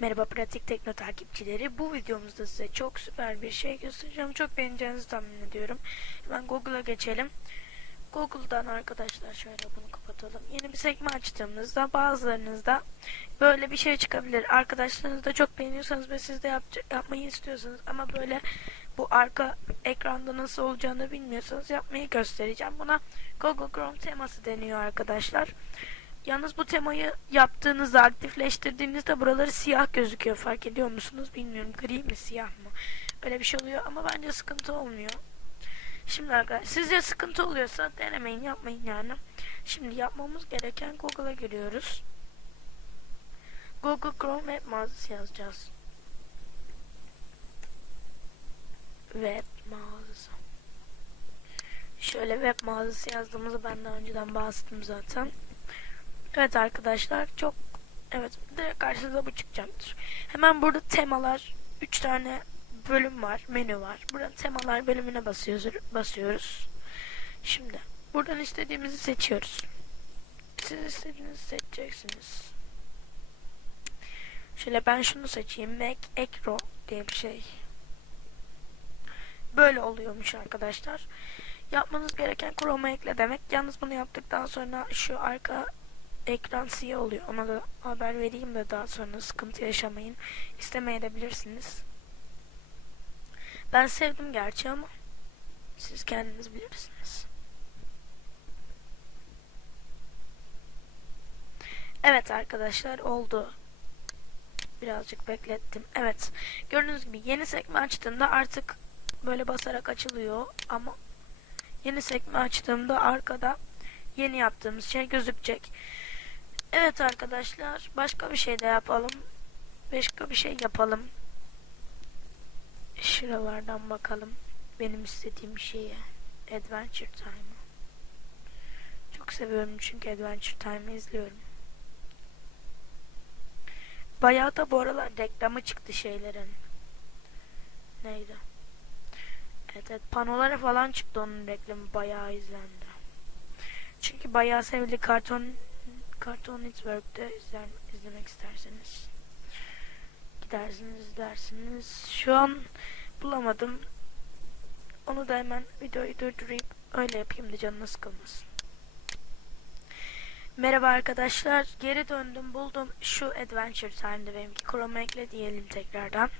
Merhaba pratik tekno takipçileri. Bu videomuzda size çok süper bir şey göstereceğim. Çok beğeneceğinizi tahmin ediyorum. Hemen Google'a geçelim. Google'dan arkadaşlar şöyle bunu kapatalım. Yeni bir sekme açtığımızda bazılarınızda böyle bir şey çıkabilir. Arkadaşlarınız da çok beğeniyorsanız ve siz de yapca- yapmayı istiyorsanız ama böyle bu arka ekranda nasıl olacağını bilmiyorsanız yapmayı göstereceğim. Buna Google Chrome teması deniyor arkadaşlar. Yalnız bu temayı yaptığınızda, aktifleştirdiğinizde buraları siyah gözüküyor. Fark ediyor musunuz bilmiyorum. Gri mi siyah mı? Öyle bir şey oluyor ama bence sıkıntı olmuyor. Şimdi arkadaşlar sizce sıkıntı oluyorsa denemeyin yapmayın yani. Şimdi yapmamız gereken Google'a giriyoruz. Google Chrome web mağazası yazacağız. Web mağazası. Şöyle web mağazası yazdığımızı ben daha önceden bahsettim zaten. Evet arkadaşlar çok evet direkt karşınıza bu çıkacaktır. Hemen burada temalar 3 tane bölüm var, menü var. Burada temalar bölümüne basıyoruz. basıyoruz. Şimdi buradan istediğimizi seçiyoruz. Siz istediğinizi seçeceksiniz. Şöyle ben şunu seçeyim. Mac Acro diye bir şey. Böyle oluyormuş arkadaşlar. Yapmanız gereken Chrome'a ekle demek. Yalnız bunu yaptıktan sonra şu arka ekran siyah oluyor. Ona da haber vereyim de daha sonra sıkıntı yaşamayın. İstemeyebilirsiniz. Ben sevdim gerçi ama siz kendiniz bilirsiniz. Evet arkadaşlar oldu. Birazcık beklettim. Evet. Gördüğünüz gibi yeni sekme açtığımda artık böyle basarak açılıyor ama yeni sekme açtığımda arkada yeni yaptığımız şey gözükecek. Evet arkadaşlar başka bir şey de yapalım. Başka bir şey yapalım. Şuralardan bakalım. Benim istediğim şeye. Adventure Time. Çok seviyorum çünkü Adventure Time'ı izliyorum. Bayağı da bu aralar reklamı çıktı şeylerin. Neydi? Evet, evet panolara falan çıktı onun reklamı bayağı izlendi. Çünkü bayağı sevildi karton Cartoon Network'te izler, izlemek isterseniz gidersiniz izlersiniz. Şu an bulamadım. Onu da hemen videoyu durdurayım. Öyle yapayım da canınız sıkılmasın. Merhaba arkadaşlar. Geri döndüm. Buldum. Şu Adventure Time'de benimki. Chrome ekle diyelim tekrardan.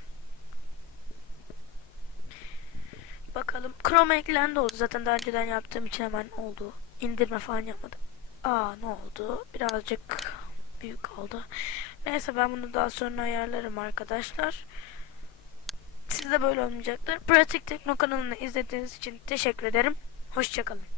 Bakalım. Chrome eklendi oldu. Zaten daha önceden yaptığım için hemen oldu. İndirme falan yapmadım. Aa ne oldu? Birazcık büyük oldu. Neyse ben bunu daha sonra ayarlarım arkadaşlar. Siz de böyle olmayacaktır. Pratik Tekno kanalını izlediğiniz için teşekkür ederim. Hoşçakalın.